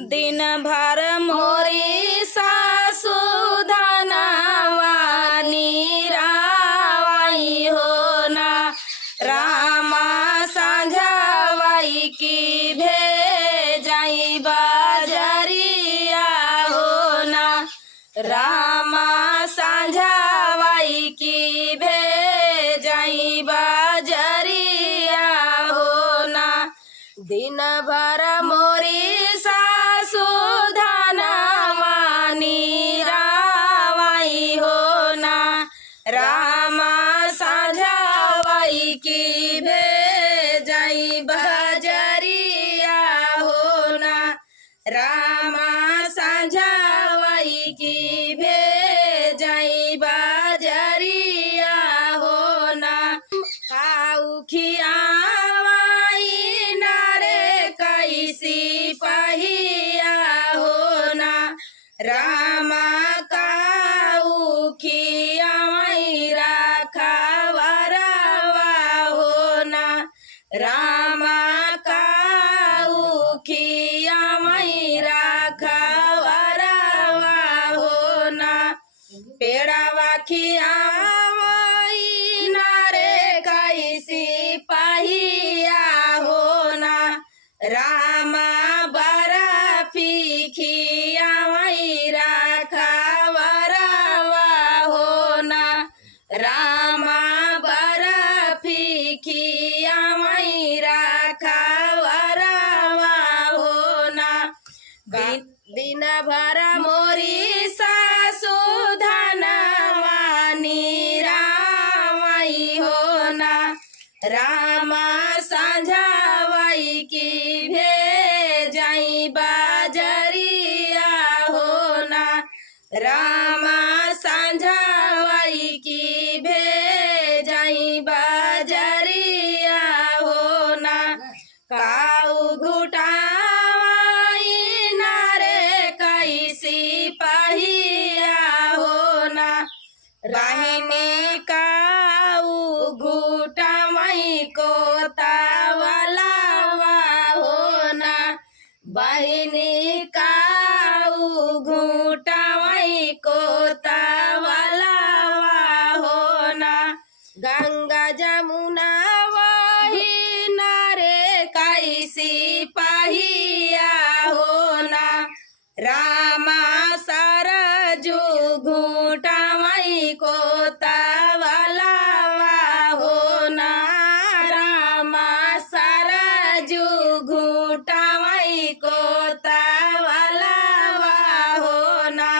दिन भर मोरी सासु धनवा निरावाई हो ना। रामा साझावाई की भेजाई बाजरिया हो ना। रामा साझावाई की भेजाई बाजरिया हो ना। दिन भर मोरी सासु धनवा निरावाई हो ना। रामा साझावाई की भेजाई बाजरिया हो ना। रामा साझावाई की भेजाई बाजरिया हो ना। खाऊ खियावाई नारे कैसी पहिया हो ना। रामा काऊ खियावाई राखवरवा हो ना। रामा काऊ खियावाई राखवरवा हो ना। पेड़वा खियावाई नारे कैसी पहिया हो ना। रामा बर्फी खियावाई राखवरवा हो ना। रामा बर्फी खियावाई राखवरवा हो ना। दिन भर मोरी सासु धनवा निरावाई हो ना। रामा साझावाई की भेजाई बाजरिया हो ना। रामा साझावाई की भेजाई बाजरिया हो ना। काऊ घुटावाई नारे कैसी पहिया हो ना। बहिनी काऊ घुटावाई को तावलावा हो ना। बहिनी काऊ घुटावाई को तावलावा हो ना। गंगा जमुना वही नारे कैसी पहिया हो ना। रामा सरजू घुटावाई को तावलावा हो ना। रामा सरजू घुटावाई को तावलावा हो ना।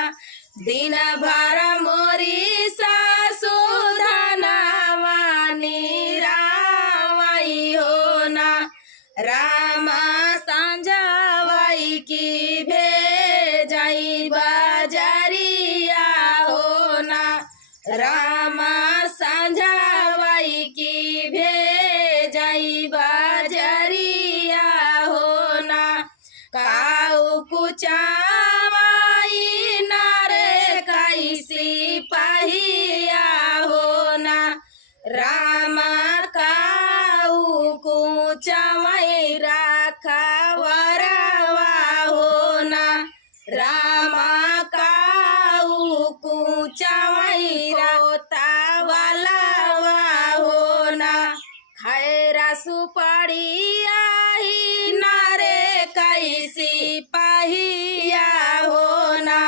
दिन भर मोरी सासु धनवा निरावाई हो ना। रामा साझावाई की भेजाई बाजरिया हो ना। रामा साझावाई की भेजाई बाजरिया हो ना। काऊ कुचावाई नारे कैसी पहिया हो ना। रामा काऊ कुचावाई राखवरवा हो ना। रामा काऊ कुचावाई रोतावलावा हो ना। खैरा सुपड़िया ही नारे कैसी पहिया हो ना।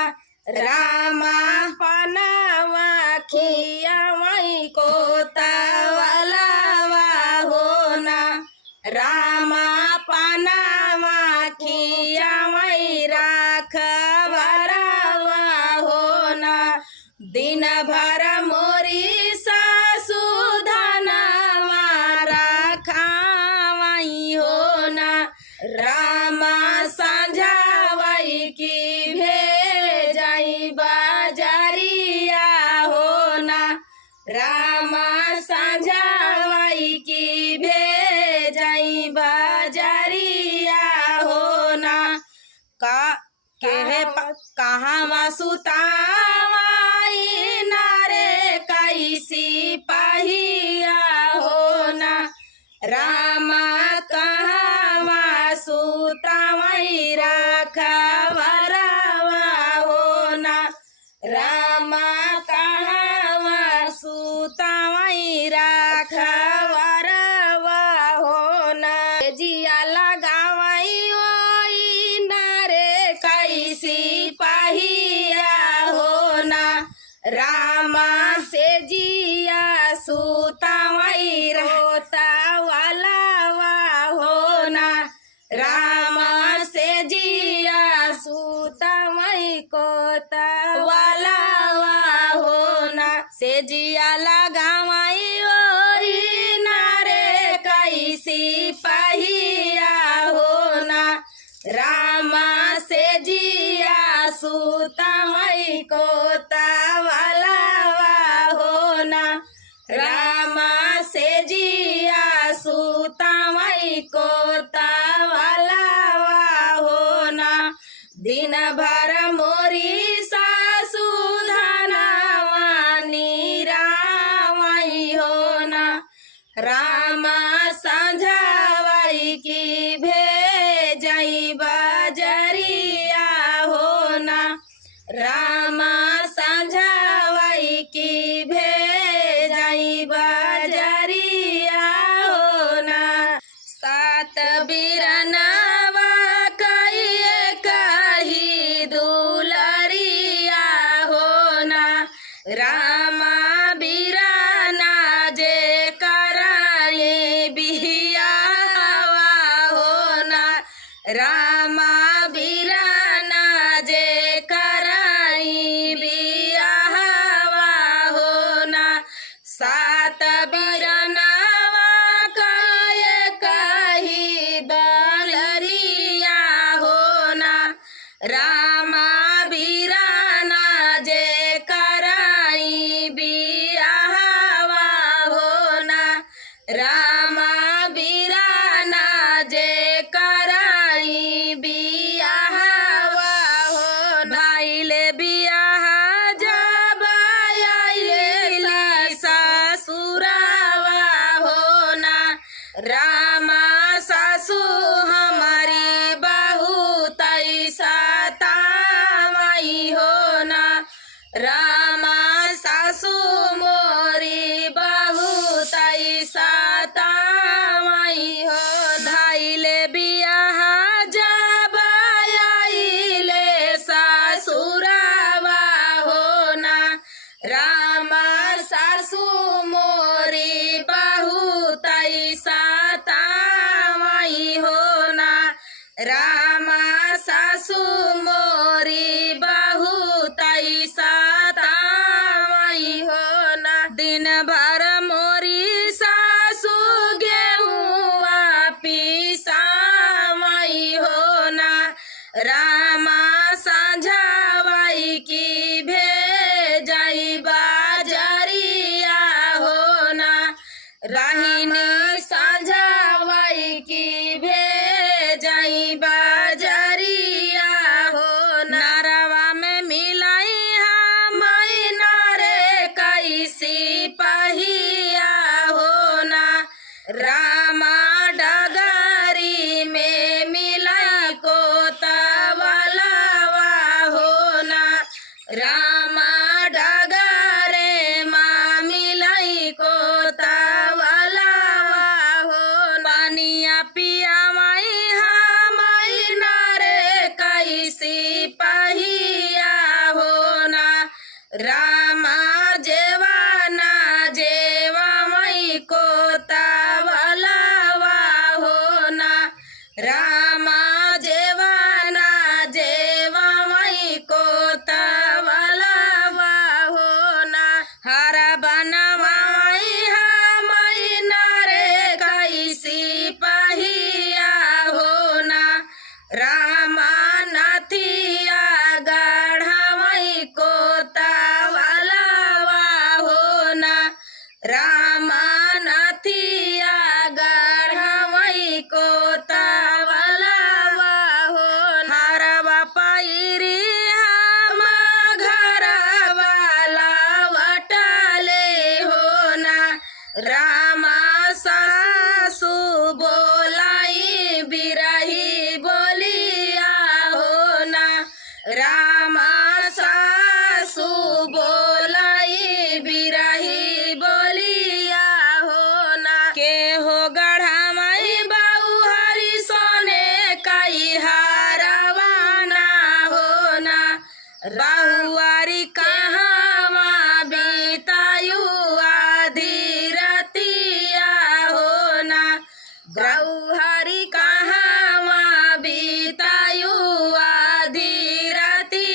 रामा पनावा खियावाई को तावलावा हो ना। रामा पनावा खियावाई राखवरवा हो ना। दिन भर मोरी सासु धनवा राखवाई हो ना। रामा साझावाई की भेजाई बाजरिया हो ना। रामा साझावाई की भेजाई बाजरिया हो ना। का केहे कहाँ सुतावाई नारे कैसी पहिया हो ना। रामा कहाँ सुतावाई राखा दिन भर मोरी सासू धनवा निरावई हो ना रामा संझावई की भेजई बजरिया हो ना रामा संझावई की भेजई बजरिया हो ना सात बिरनवा कहिए कही दुलरिया हो ना रामा बिराना जे कराए बिहियावा हो ना रामा बिराना जे कराई बियाहवा हो ना सात बिरनवा कहे कही दुलरिया हो ना रामा बिराना जे कराई बियाहवा हो ना रामा बिराना जे कराई बियाहवा हो भाईले बियाह जब आइले ससुरावा हो ना रामा सासू हमारी बहुत सतावई हो ना रामा सासू मोरी बहुत सतावई हो धाइले बियाह जब आइले ससुरावा हो ना रामा सासू मोरी बहुत सतावई हो ना रामा सासू मोरी बहुत सतावई हो ना दिन भर मोरी सासू गेहुआ पिसावई हो ना रामा संझावई की भेजई बजरिया हो ना राहिनी संझावई की भेजई बजरिया हो नरवा में मिलाई हम नारे कैसी पहिया हो ना रामा डगरी में मिलाई को तवलवा हो ना रामा डगरे माँ मिलाई को तवलवा हो पानिया पिया माई हमाई नारे कैसी पहिया हो ना रामा जेवाना जेवा मई को तवलवा हो ना रामा जेवाना जेवा मई को तवलवा हो ना हर बनवाई हमाई नारे कैसी पहिया हो ना रामा नथिया गढ़वई को तवलवा हो ना रामा नथिया गढ़वई को तवलवा हो हरवा पैरी हम घरवाला वटले हो ना रामा सासू बोलाई बिरही बोलिया हो ना रामा सासू बोलाई बिरही बोलिया हो ना के हो गढ़ामई बाऊ हरि सोने कई हारवाना हो ना राहुआरी कहाँवा बीतायु आधी रतिया हो ना गौहरी कहाँवा बीतायु आधी रतिया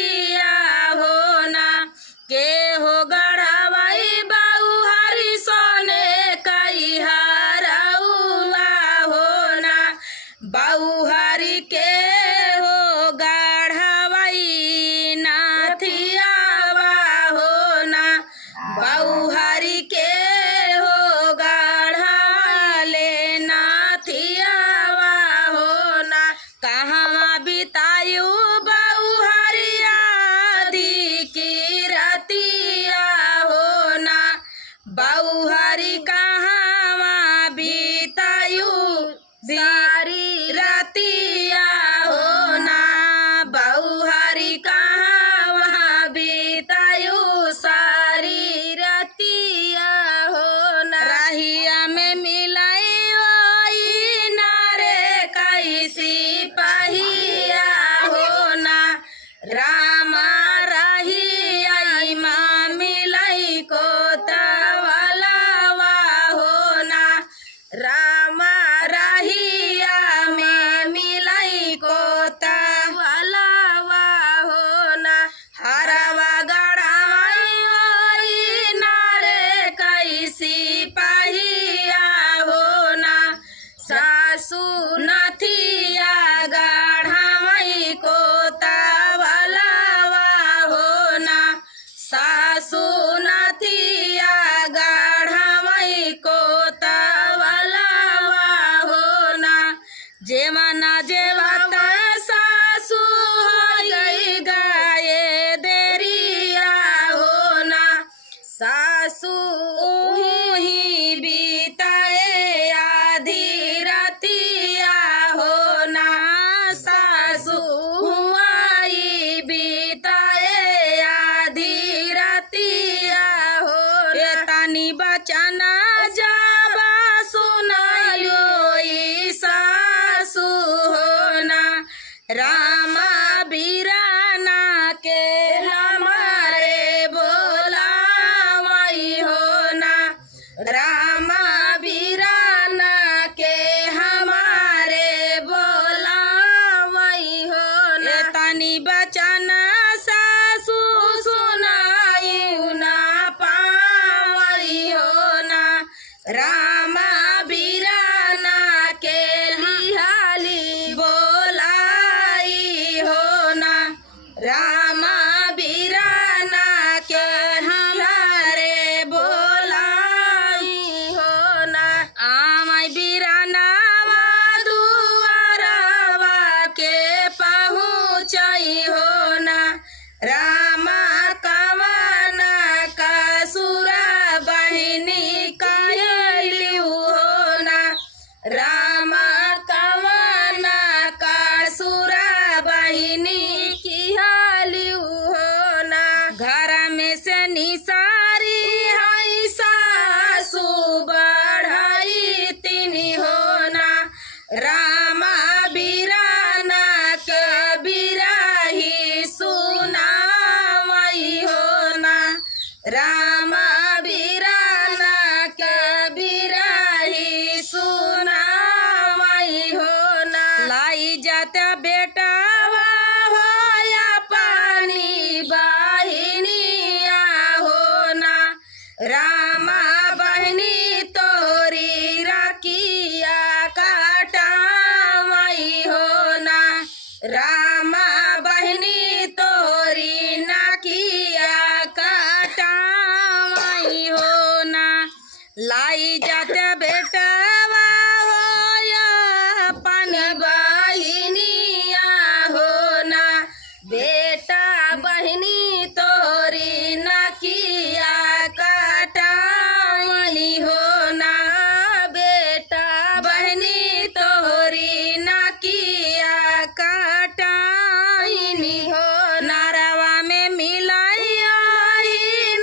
एतनी बचना सासू सुनाई ना पावई हो ना रामा बीराना के लिहाली बोलाई हो ना रामा बीराना के हमारे बोलाई हो ना आमाय बीराना दुआरवा के पहुँचई हो ना रामा कवना का सुरा बहिनी कायली हो ना रामा कवना का सुरा बहिनी की हाली हो ना घर में से निसारी है सासू बढ़ाई तिनी हो ना रामा बीराना के बिराही सुनावई हो ना रामा बीराना के बिराही सुनावई हो ना लाई जाता बेटा होया पानी बहिनिया हो ना रामा बहनी तोरी राखिया काटावई हो ना रामा बहनी तोरी नाकिया काटावई हो ना लाई जाते बेटा होया पानी बहिनिया हो ना बेटा बहनी तोरी नाकिया काटावली हो ना बेटा बहनी तोरी नाकिया काटाइनी हो नारवा में मिलाई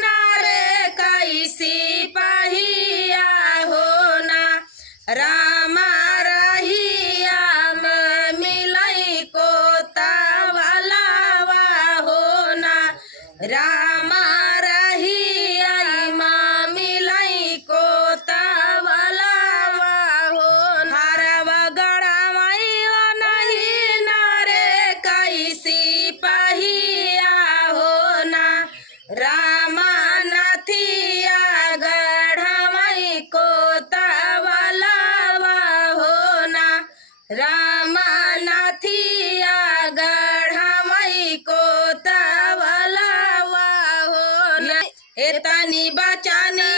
नारे कैसी पहिया हो ना रामा रहिया में मिलाई को तावलावा हो ना रामा रहिया में मिलाई को तावलावा हो हरवा गड़ावई हो नहीं नारे कैसी पहिया हो ना रामा नथिया गढ़ावई को तावलावा हो ना रामा नथिया गढ़ावई को तावलावा हो ना एतनी बचनी